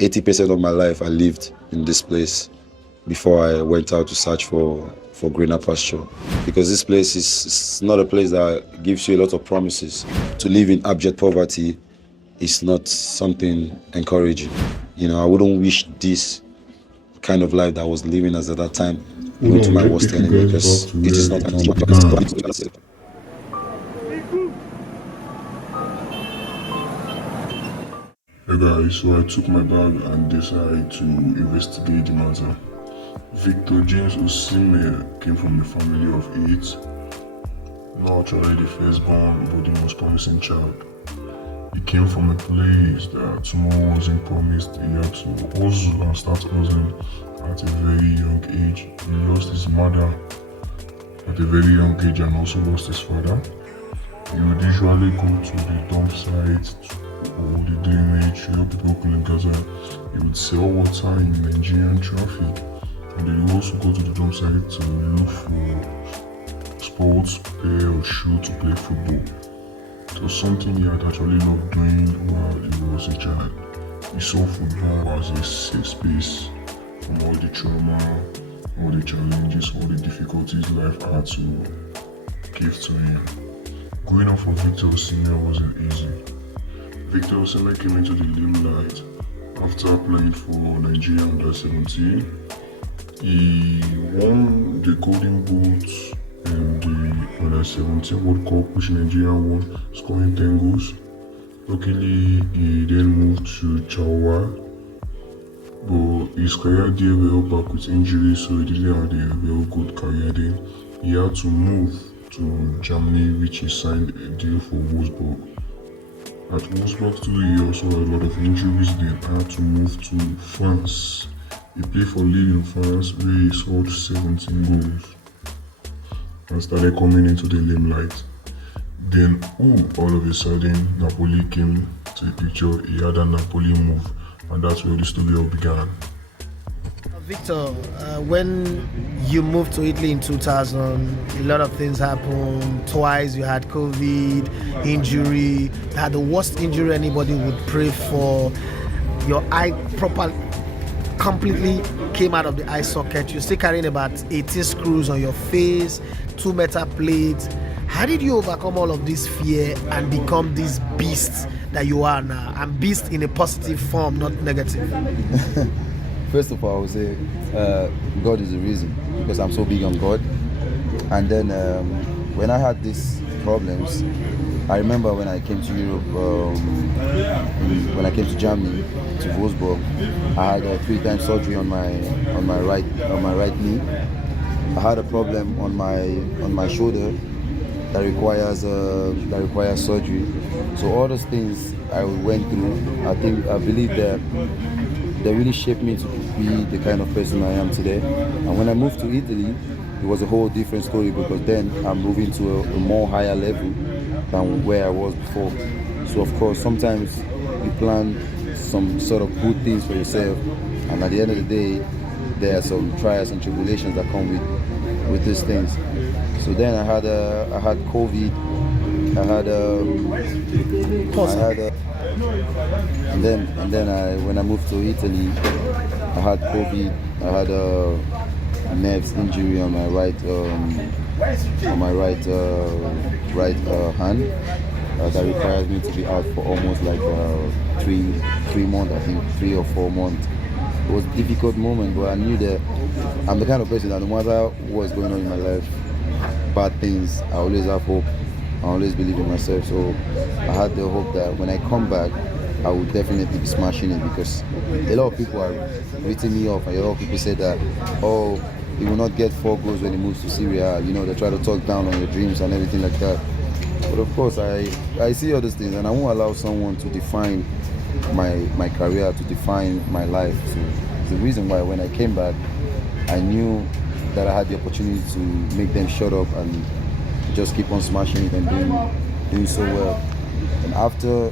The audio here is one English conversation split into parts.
80% of my life I lived in this place before I went out to search for greener pasture. Because this place is not a place that gives you a lot of promises. To live in abject poverty is not something encouraging. You know, I wouldn't wish this kind of life that I was living as at that time even to my worst enemy, because it is not an Hey guys, so I took my bag and decided to investigate the matter. Victor James Osimhen came from a family of 8, not actually the firstborn but the most promising child. He came from a place that tomorrow wasn't promised. He had to hustle and start hustling at a very young age. He lost his mother at a very young age and also lost his father. He would usually go to the dump site or the drainage to help people clean Gaza. He would sell water in Nigerian traffic, and he would also go to the dump site to look for sports, pair or shoe to play football. It was something he had actually loved doing while he was a child. He saw football as a safe space from all the trauma, all the challenges, all the difficulties life had to give to him. Growing up for Victor Osimhen wasn't easy. Victor Osimhen came into the limelight after playing for Nigeria under 17. He won the Golden Boot in the under 17 World Cup, which Nigeria won, scoring 10 goals. Luckily, he then moved to Chawa, but his career there went back with injury, so he didn't have a very good career there. He had to move to Germany, which he signed a deal for Wolfsburg. At Wolfsburg too, he also had a lot of injuries. Then had to move to France. He played for Lille in France, where he scored 17 goals and started coming into the limelight. Then, all of a sudden, Napoli came to the picture. He had a Napoli move, and that's where the story all began. Victor, when you moved to Italy in 2000, a lot of things happened. Twice you had COVID, injury, you had the worst injury anybody would pray for. Your eye completely came out of the eye socket. You're still carrying about 18 screws on your face, 2 metal plates. How did you overcome all of this fear and become this beast that you are now? And beast in a positive form, not negative. First of all, I would say God is the reason, because I'm so big on God. And then when I had these problems, I remember when I came to Europe, when I came to Germany, to Wolfsburg, I had a 3-time surgery on my right knee. I had a problem on my shoulder that requires surgery. So all those things I went through, I believe that they really shaped me to be the kind of person I am today. And when I moved to Italy, it was a whole different story, because then I'm moving to a more higher level than where I was before. So of course, sometimes you plan some sort of good things for yourself, and at the end of the day, there are some trials and tribulations that come with these things. So then I had COVID. And then when I moved to Italy, I had COVID. I had a nerve injury on my right hand that requires me to be out for almost like 3 months. I think 3 or 4 months. It was a difficult moment, but I knew that I'm the kind of person that no matter what's going on in my life, bad things, I always have hope. I always believe in myself. So I had the hope that when I come back, I would definitely be smashing it, because a lot of people are writing me off, and a lot of people say that, oh, he will not get 4 goals when he moves to Syria. You know, they try to talk down on your dreams and everything like that. But of course, I see all these things, and I won't allow someone to define my career, to define my life. So it's the reason why when I came back, I knew that I had the opportunity to make them shut up and just keep on smashing it and doing so well. And after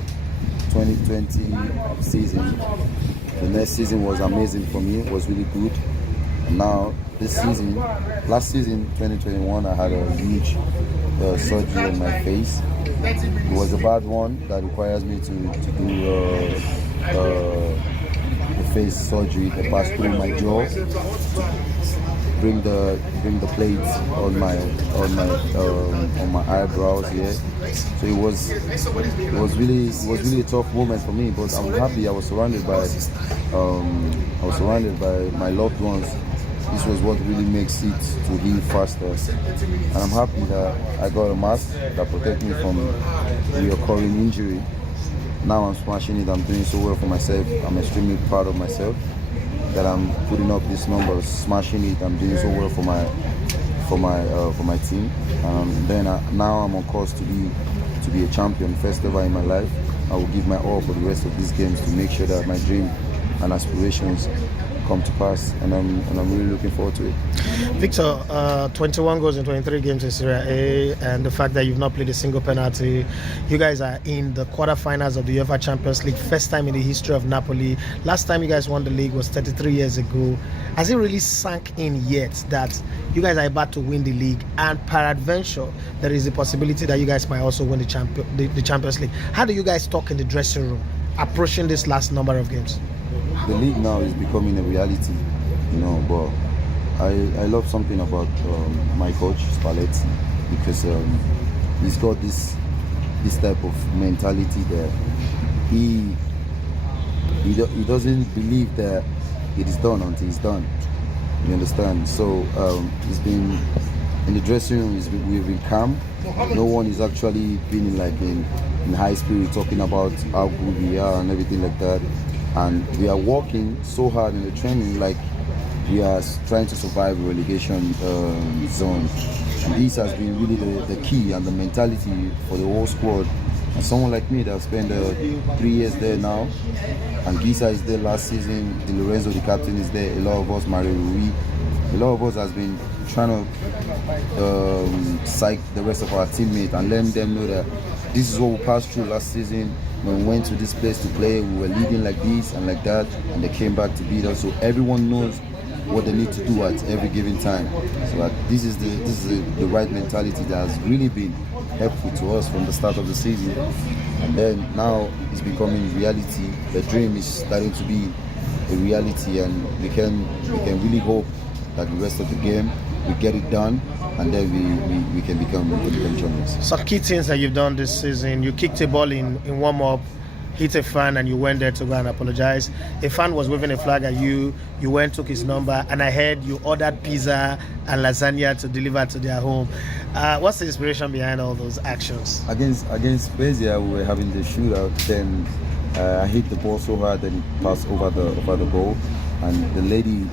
2020 season, the next season was amazing for me. It was really good. And now this season, last season 2021, I had a huge surgery on my face. It was a bad one that requires me to do the face surgery. They passed through my jaw, bring the plates on my eyebrows here. So it was really a tough moment for me. But I'm happy I was surrounded by my loved ones. This was what really makes it to heal faster. And I'm happy that I got a mask that protects me from reoccurring injury. Now I'm smashing it. I'm doing so well for myself. I'm extremely proud of myself that I'm putting up this number, smashing it. I'm doing so well for my team. Then now I'm on course to be a champion first ever in my life. I will give my all for the rest of these games to make sure that my dream and aspirations come to pass, and I'm really looking forward to it. Victor, 21 goals in 23 games in Serie A, and the fact that you've not played a single penalty. You guys are in the quarterfinals of the UEFA Champions League, first time in the history of Napoli. Last time you guys won the league was 33 years ago. Has it really sunk in yet that you guys are about to win the league, and peradventure there is a possibility that you guys might also win the Champions League? How do you guys talk in the dressing room approaching this last number of games? The league now is becoming a reality, but I love something about my coach Spalletti, because he's got this type of mentality that he doesn't believe that it is done until it's done. You understand? So he's been in the dressing room. We've been calm. No one is actually been in high spirit talking about how good we are and everything like that. And we are working so hard in the training like we are trying to survive a relegation zone. And this has been really the key and the mentality for the whole squad. And someone like me that spent 3 years there now, and Gisa is there last season, Di Lorenzo, the captain, is there, a lot of us, Mario Rui, a lot of us has been trying to psych the rest of our teammates and let them know that this is what we passed through last season. When we went to this place to play, we were leading like this and like that, and they came back to beat us. So everyone knows what they need to do at every given time. So this is the right mentality that has really been helpful to us from the start of the season. And then now it's becoming reality. The dream is starting to be a reality, and we can really hope that the rest of the game we get it done, and then we can become champions. Some key things that you've done this season: you kicked a ball in warm-up, hit a fan, and you went there to go and apologize. A fan was waving a flag at you. You went, took his number, and I heard you ordered pizza and lasagna to deliver to their home. What's the inspiration behind all those actions? Against Spezia, we were having the shootout. Then I hit the ball so hard that it passed over the goal, and the lady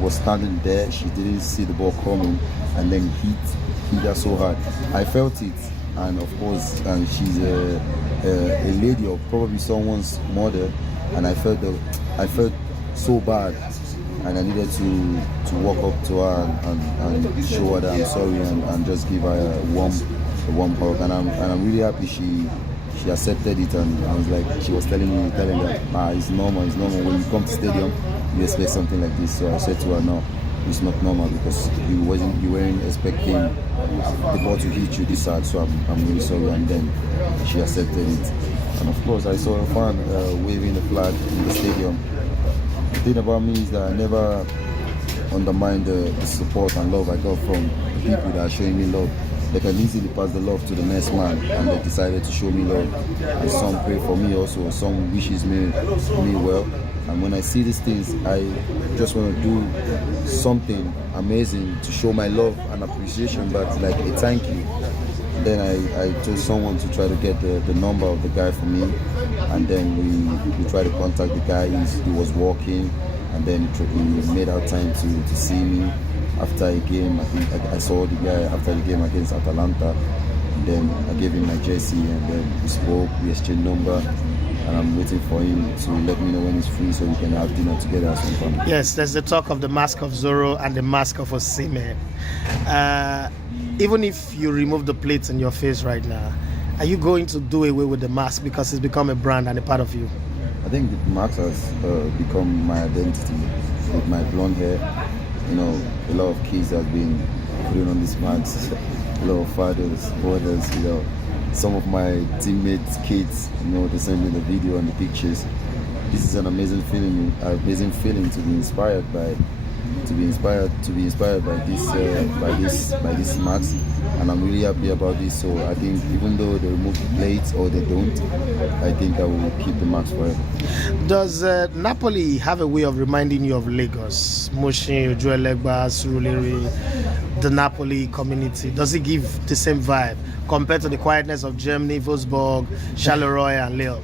was standing there. She didn't see the ball coming, and then hit her so hard. I felt it, and of course, and she's a lady or probably someone's mother, and I felt so bad, and I needed to walk up to her and show her that I'm sorry, and just give her a warm hug, and I'm really happy she accepted it. And I was like, she was telling me that it's normal. When you come to stadium, you expect something like this. So I said to her, no, it's not normal, because you weren't expecting the ball to hit you this hard. So I'm really sorry. And then she accepted it. And of course, I saw a fan waving the flag in the stadium. The thing about me is that I never undermine the support and love I got from the people that are showing me love. They can easily pass the love to the next man, and they decided to show me love. And some pray for me also, some wishes me well. And when I see these things, I just want to do something amazing to show my love and appreciation back, like a thank you. Then I told someone to try to get the number of the guy for me, and then we tried to contact the guy. He was walking, and then he made our time to see me. After a game, I think I saw the guy after the game against Atalanta. And then I gave him my jersey, and then we spoke, we exchanged number, and I'm waiting for him to let me know when he's free so we can have dinner together as one family. Yes, there's the talk of the mask of Zorro and the mask of Osimhen. Even if you remove the plates in your face right now, are you going to do away with the mask because it's become a brand and a part of you? I think the mask has become my identity with my blonde hair. A lot of kids have been putting on these masks. A lot of fathers, brothers, some of my teammates' kids, they send me the video and the pictures. this is an amazing feeling to be inspired by, by this match, and I'm really happy about this. So I think even though they remove the plates or they don't, I think I will keep the marks forever. Does Napoli have a way of reminding you of Lagos, Mushin, Ojuelegba, Surulere, the Napoli community? Does it give the same vibe compared to the quietness of Germany, Wolfsburg, Charleroi, and Lille?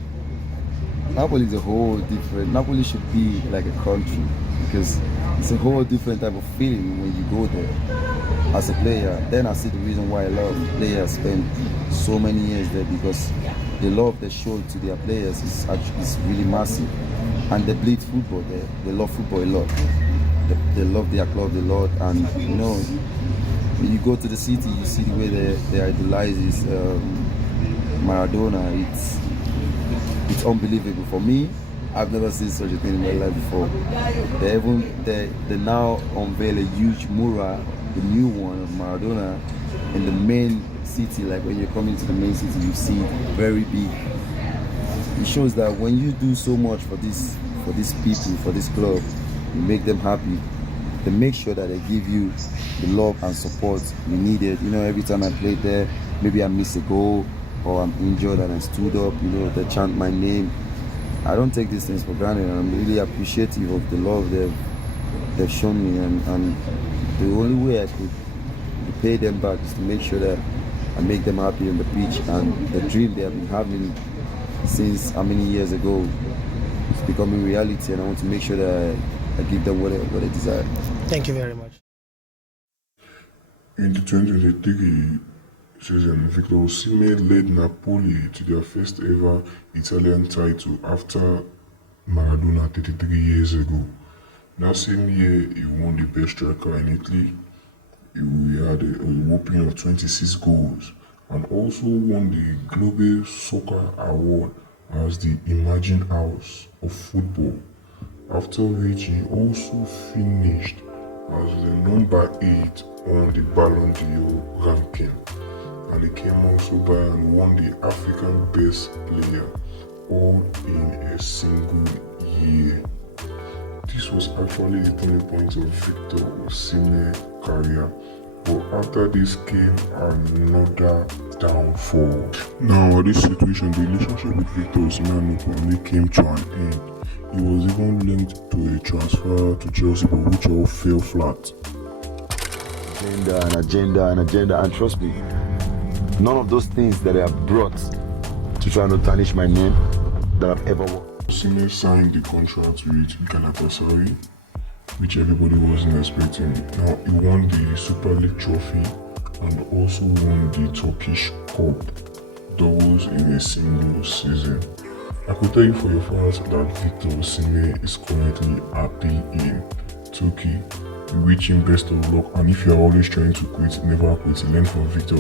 Napoli is a whole different. Napoli should be like a country, because it's a whole different type of feeling when you go there as a player. Then I see the reason why a lot of players spend so many years there, because the love they show to their players is really massive, and they bleed football there. They love football a lot. They love their club a lot, and you know, when you go to the city, you see the way they idolize this Maradona. It's unbelievable. For me, I've never seen such a thing in my life before. They now unveil a huge mural, the new one of Maradona, in the main city. Like when you're coming to the main city, you see it very big. It shows that when you do so much for these people, for this club, you make them happy. They make sure that they give you the love and support you needed. You know, every time I played there, maybe I miss a goal or I'm injured and I stood up, you know, they chant my name. I don't take these things for granted, and I'm really appreciative of the love they've shown me, and the only way I could repay them back is to make sure that I make them happy on the pitch, and the dream they have been having since how many years ago is becoming reality, and I want to make sure that I give them what they desire. Thank you very much. In the 2023 season, Victor Osimhen led Napoli to their first ever Italian title after Maradona 33 years ago. That same year, he won the best striker in Italy. He had a whopping of 26 goals, and also won the Global Soccer Award as the Imagine House of Football, after which he also finished as the number 8 on the Ballon d'Or ranking. And he came also by and won the African Best Player, all in a single year. This was actually the turning point of Victor Osimhen's career, but after this came another downfall. Now, at this situation, the relationship with Victor Osimhen only came to an end. He was even linked to a transfer to Chelsea, but which all fell flat. Agenda, and trust me, none of those things that I have brought to try to tarnish my name that I've ever won. Osimhen signed the contract with Galatasaray, which everybody wasn't expecting. Now, he won the Super League trophy and also won the Turkish Cup, doubles in a single season. I could tell you for your fact that Victor Osimhen is currently happy in Turkey. We wish him best of luck, and if you are always trying to quit, never quit. Learn from Victor.